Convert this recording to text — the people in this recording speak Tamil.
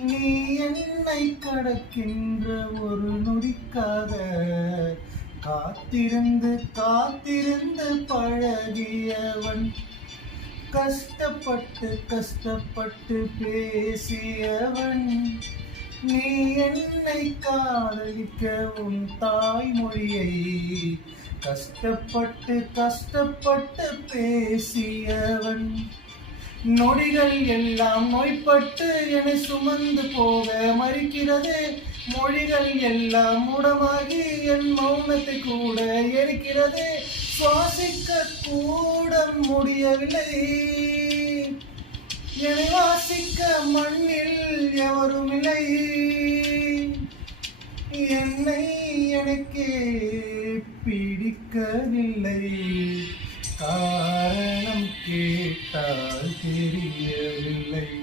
நீ என்னை கடக்கின்ற ஒரு நொடிக்காக காத்திருந்து காத்திருந்து பழகியவன், கஷ்டப்பட்டு கஷ்டப்பட்டு பேசியவன். நீ என்னை காதலிக்க உன் தாய்மொழியை கஷ்டப்பட்டு கஷ்டப்பட்டு பேசியவன். நொடிகள் எல்லாம் நோய்பட்டு என்னை சுமந்து போக மறுக்கிறது. மொழிகள் எல்லாம் முடமாகி என் மௌனத்தை கூட எரிக்கிறது. சுவாசிக்க கூட முடியவில்லை. என்னை வாசிக்க மண்ணில் எவரும் இல்லை. என்னை எனக்கே பிடிக்கவில்லை. காரணம் கேட்டால் தெரியவில்லை.